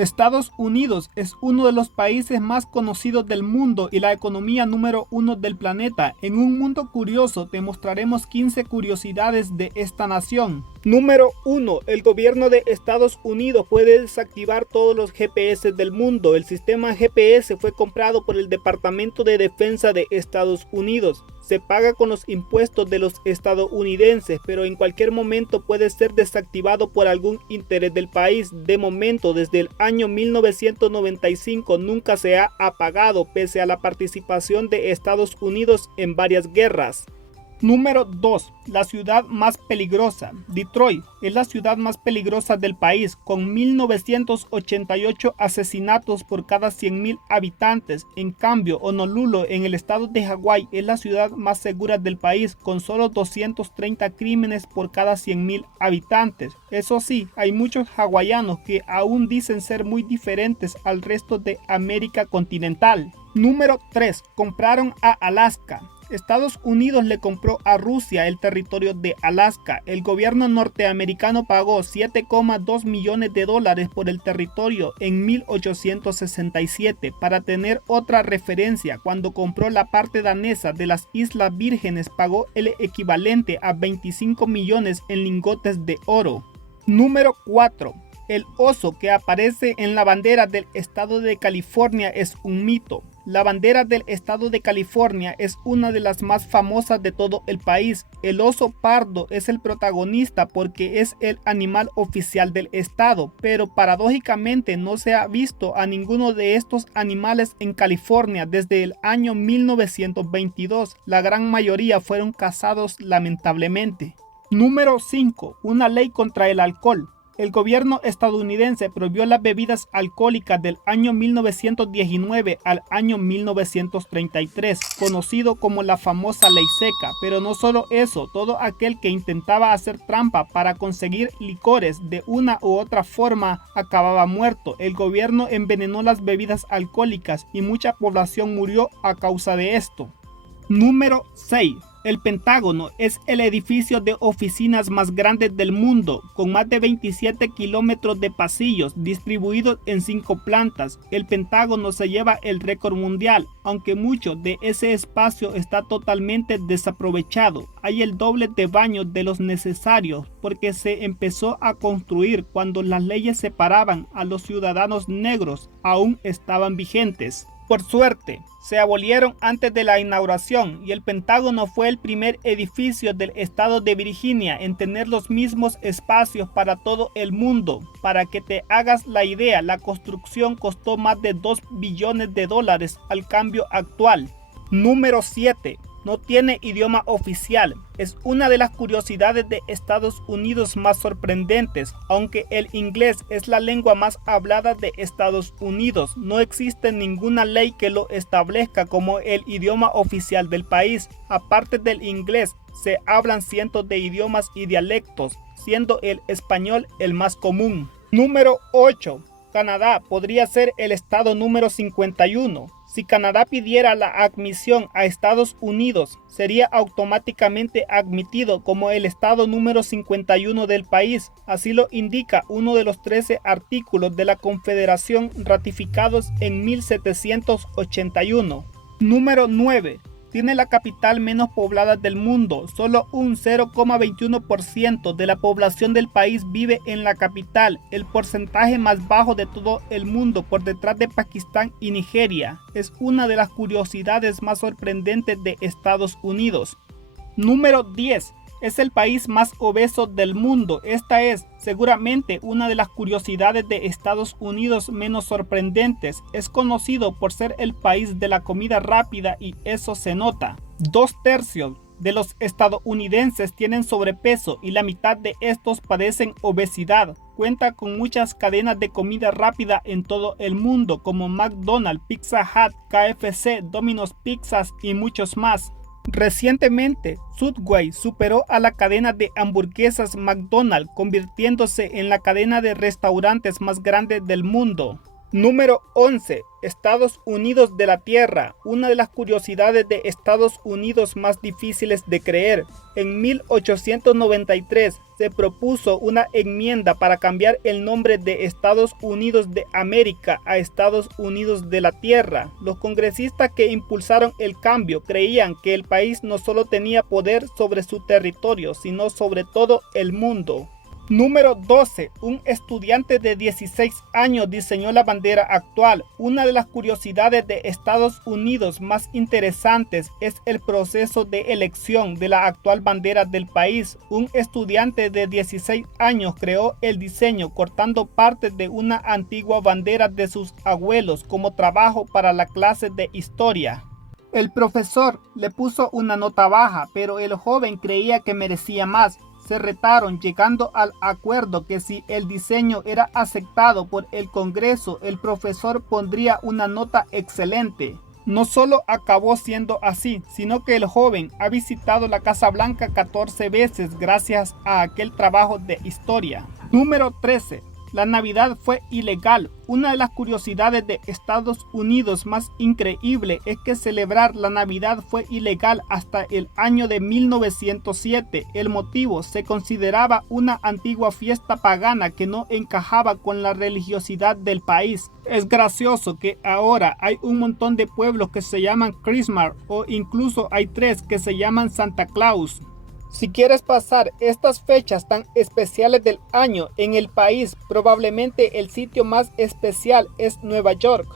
Estados Unidos es uno de los países más conocidos del mundo y la economía número uno del planeta. En un mundo curioso te mostraremos 15 curiosidades de esta nación. Número 1. El gobierno de Estados Unidos puede desactivar todos los GPS del mundo. El sistema GPS fue comprado por el Departamento de Defensa de Estados Unidos. Se paga con los impuestos de los estadounidenses, pero en cualquier momento puede ser desactivado por algún interés del país. De momento, desde el año 1995 nunca se ha apagado, pese a la participación de Estados Unidos en varias guerras. Número 2. La ciudad más peligrosa. Detroit es la ciudad más peligrosa del país, con 1988 asesinatos por cada 100,000 habitantes. En cambio, Honolulu en el estado de Hawái es la ciudad más segura del país, con solo 230 crímenes por cada 100,000 habitantes. Eso sí, hay muchos hawaianos que aún dicen ser muy diferentes al resto de América continental. Número 3. Compraron a Alaska. Estados Unidos le compró a Rusia el territorio de Alaska. El gobierno norteamericano pagó $7,2 millones por el territorio en 1867. Para tener otra referencia, cuando compró la parte danesa de las Islas Vírgenes, pagó el equivalente a 25 millones en lingotes de oro. Número 4. El oso que aparece en la bandera del estado de California es un mito. La bandera del estado de California es una de las más famosas de todo el país. El oso pardo es el protagonista porque es el animal oficial del estado, pero paradójicamente no se ha visto a ninguno de estos animales en California desde el año 1922. La gran mayoría fueron cazados lamentablemente. Número 5. Una ley contra el alcohol. El gobierno estadounidense prohibió las bebidas alcohólicas del año 1919 al año 1933, conocido como la famosa ley seca. Pero no solo eso, todo aquel que intentaba hacer trampa para conseguir licores de una u otra forma acababa muerto. El gobierno envenenó las bebidas alcohólicas y mucha población murió a causa de esto. Número 6. El Pentágono es el edificio de oficinas más grande del mundo, con más de 27 kilómetros de pasillos distribuidos en 5 plantas. El Pentágono se lleva el récord mundial, aunque mucho de ese espacio está totalmente desaprovechado. Hay el doble de baños de los necesarios, porque se empezó a construir cuando las leyes separaban a los ciudadanos negros aún estaban vigentes. Por suerte, se abolieron antes de la inauguración y el Pentágono fue el primer edificio del estado de Virginia en tener los mismos espacios para todo el mundo. Para que te hagas la idea, la construcción costó más de $2 billones al cambio actual. Número 7. No tiene idioma oficial. Es una de las curiosidades de Estados Unidos más sorprendentes. Aunque el inglés es la lengua más hablada de Estados Unidos, no existe ninguna ley que lo establezca como el idioma oficial del país. Aparte del inglés, se hablan cientos de idiomas y dialectos, siendo el español el más común. Número 8. Canadá podría ser el estado número 51. Si Canadá pidiera la admisión a Estados Unidos, sería automáticamente admitido como el estado número 51 del país. Así lo indica uno de los 13 artículos de la Confederación ratificados en 1781. Número 9. Tiene la capital menos poblada del mundo. Solo un 0,21% de la población del país vive en la capital, el porcentaje más bajo de todo el mundo por detrás de Pakistán y Nigeria. Es una de las curiosidades más sorprendentes de Estados Unidos. Número 10. Es el país más obeso del mundo. Esta es seguramente una de las curiosidades de Estados Unidos menos sorprendentes. Es conocido por ser el país de la comida rápida y eso se nota. 2/3 de los estadounidenses tienen sobrepeso y la mitad de estos padecen obesidad. Cuenta con muchas cadenas de comida rápida en todo el mundo como McDonald's, Pizza Hut, KFC, Domino's Pizzas y muchos más. Recientemente, Subway superó a la cadena de hamburguesas McDonald's, convirtiéndose en la cadena de restaurantes más grande del mundo. Número 11. Estados Unidos de la Tierra, una de las curiosidades de Estados Unidos más difíciles de creer. En 1893 se propuso una enmienda para cambiar el nombre de Estados Unidos de América a Estados Unidos de la Tierra. Los congresistas que impulsaron el cambio creían que el país no solo tenía poder sobre su territorio, sino sobre todo el mundo. Número 12. Un estudiante de 16 años diseñó la bandera actual. Una de las curiosidades de Estados Unidos más interesantes es el proceso de elección de la actual bandera del país. Un estudiante de 16 años creó el diseño cortando partes de una antigua bandera de sus abuelos como trabajo para la clase de historia. El profesor le puso una nota baja, pero el joven creía que merecía más. Se retaron, llegando al acuerdo que si el diseño era aceptado por el Congreso, el profesor pondría una nota excelente. No solo acabó siendo así, sino que el joven ha visitado la Casa Blanca 14 veces gracias a aquel trabajo de historia. Número 13. La Navidad fue ilegal. Una de las curiosidades de Estados Unidos más increíble es que celebrar la Navidad fue ilegal hasta el año de 1907. El motivo: se consideraba una antigua fiesta pagana que no encajaba con la religiosidad del país. Es gracioso que ahora hay un montón de pueblos que se llaman Christmas, o incluso hay 3 que se llaman Santa Claus. Si quieres pasar estas fechas tan especiales del año en el país, probablemente el sitio más especial es Nueva York.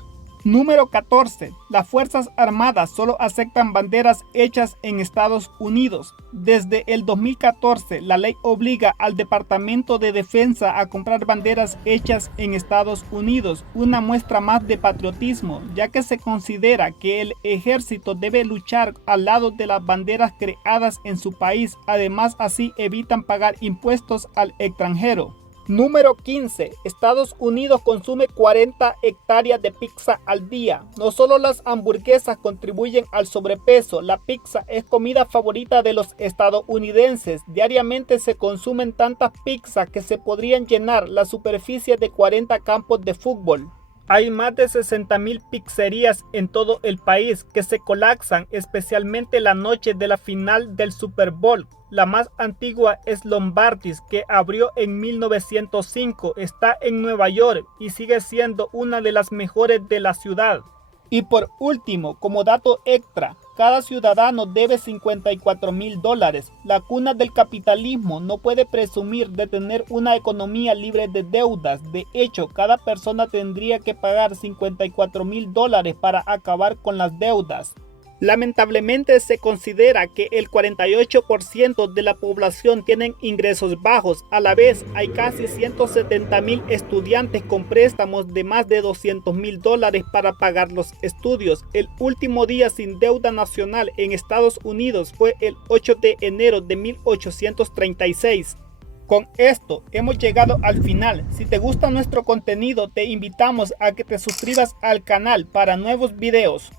Número 14. Las Fuerzas Armadas solo aceptan banderas hechas en Estados Unidos. Desde el 2014, la ley obliga al Departamento de Defensa a comprar banderas hechas en Estados Unidos, una muestra más de patriotismo, ya que se considera que el ejército debe luchar al lado de las banderas creadas en su país. Además, así evitan pagar impuestos al extranjero. Número 15. Estados Unidos consume 40 hectáreas de pizza al día. No solo las hamburguesas contribuyen al sobrepeso, la pizza es comida favorita de los estadounidenses. Diariamente se consumen tantas pizzas que se podrían llenar la superficie de 40 campos de fútbol. Hay más de 60,000 pizzerías en todo el país que se colapsan, especialmente la noche de la final del Super Bowl. La más antigua es Lombardi's, que abrió en 1905, está en Nueva York y sigue siendo una de las mejores de la ciudad. Y por último, como dato extra, cada ciudadano debe $54,000. La cuna del capitalismo no puede presumir de tener una economía libre de deudas. De hecho, cada persona tendría que pagar $54,000 para acabar con las deudas. Lamentablemente se considera que el 48% de la población tienen ingresos bajos. A la vez, hay casi 170,000 estudiantes con préstamos de más de $200,000 para pagar los estudios. El último día sin deuda nacional en Estados Unidos fue el 8 de enero de 1836. Con esto hemos llegado al final. Si te gusta nuestro contenido, te invitamos a que te suscribas al canal para nuevos videos.